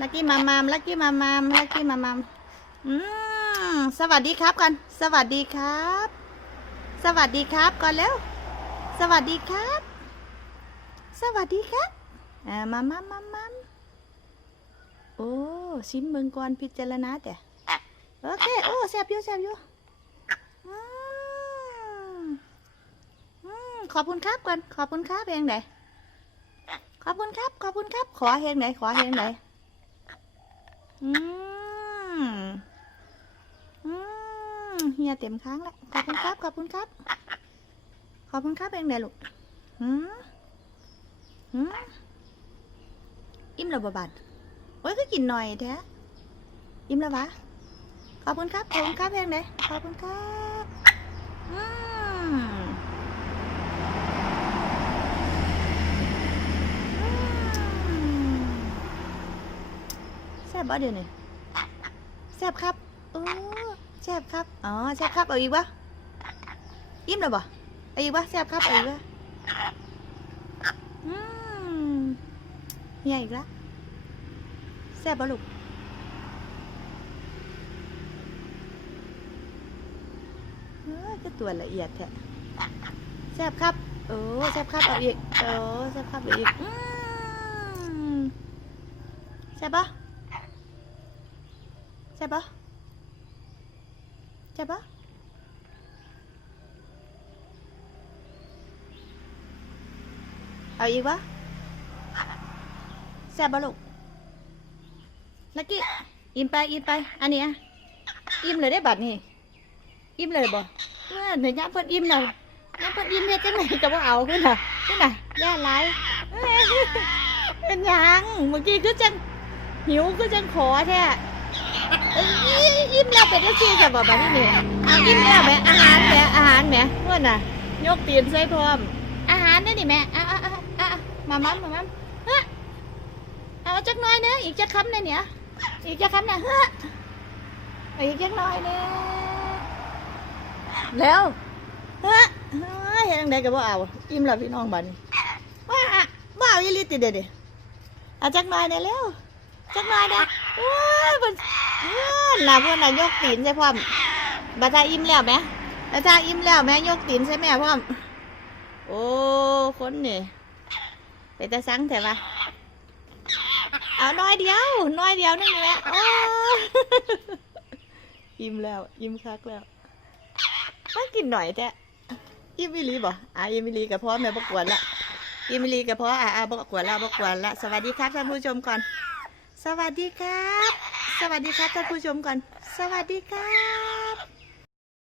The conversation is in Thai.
ลักกี้มามามลักกี้มามามลักกี้มามามอืมสวัสดีครับก่อนสวัสดีครับ สวัสดีครับก่อนเร็วสวัสดีครับ สวัสดีครับอ่ามามามามามโอ้ชิมเมืองก่อนพิจารณาแต่โอเคโอ้แซบอยู่แซบอยู่อืมอืมขอบคุณครับก่อนขอบคุณครับเพลงไหนขอบคุณครับ ขอบคุณครับ ขอเพลงไหนขอเพลงไหน อืมอืมเฮียเต็มค้างแล้ว ขอบคุณครับ ขอบคุณครับ ขอบคุณครับเองไหนลูกหืมหืมอิ่มแล้วบ่บัดโอ้ยก็กินหน่อยแท้อิ่มแล้ววะ ขอบคุณครับ ขอบคุณครับเพลงไหนขอบคุณครับอืมอืมแซ่บบ่เดี๋ยวนี้แซ่บครับโอ้แซ่บครับ อ๋อแซ่บครับเอาอีกวะอิ่มแล้วบ่เอาอีกวะแซ่บครับเอาอีกวะอืมเฮียอีกละแซ่บบ่ลูกเออก็ตัวละเอียดแท้แซ่บครับโอ้แซ่บครับเอาอีกโอ้แซ่บครับเอาอีกอืมแซ่บปะ ปะแซ่บปะเอาอีกวะแซ่บปะลูกลักกี้อิ่มไปอิ่มไป อันนี้อะอิ่มเลยได้บัตรนี่อิ่มเลยบ่เมื่อหนึ่งย่าเพิ่นอิ่มแล้วย่าเพิ่นอิ่มเฮ็ดจังไหนก็บ่าเอาขึ้นน่ะขึ้นน่ะย่าหลายเป็นยังเมื่อกี้คือจังหิวคือจังขอแท้ อ้ยอิ่มแล้วเป็นจังซี่จะบ่บัดนี้นี่เอาอิ่มแล้วแหม่อาหารแหม่อาหารแหม่เพิ่นน่ะยกตีนใส่พร้อม อาหารนี่นี่แหม่อะอะอะอะมามัมมามัมฮะเอาจักหน่อยเนะอีกจักคำหน่อยเนี่ยอีกจักคำน่ะฮะเอาอีกจักหน่อยเนี่ยแล้วเฮ้ยเฮ้ยเฮ็ดจังไดก็บ่เอาอิ่มแล้วพี่น้องบัดนี้ว่าบ่เอาอีหลีติเด้อเด้เอาจักหน่อยได้แล้วจักหน่อยเด้อโอ้ยเพิ่ น่ะเพิ่นน่ะยกตีนใส่พร้อมบัดถ้าอิ่มแล้วแหมบัดถ้าอิ่มแล้วแม่ยกตีนใส่แม่พร้อมโอ้คนนี่ไปแต่สังแท้ว่าเอาน้อยเดียวน้อยเดียวนึงนี่แหละโอ้อิ่มแล้วอิ่มคักแล้วมากินหน่อยแท้อิมิลีบ่อะอิมิลีกับพ่อแม่บกวนละอิมิลีกับพ่ออะอะบกวนละบกวนละ สวัสดีครับท่านผู้ชมก่อน สวัสดีครับ สวัสดีครับท่านผู้ชมก่อน สวัสดีค่ะ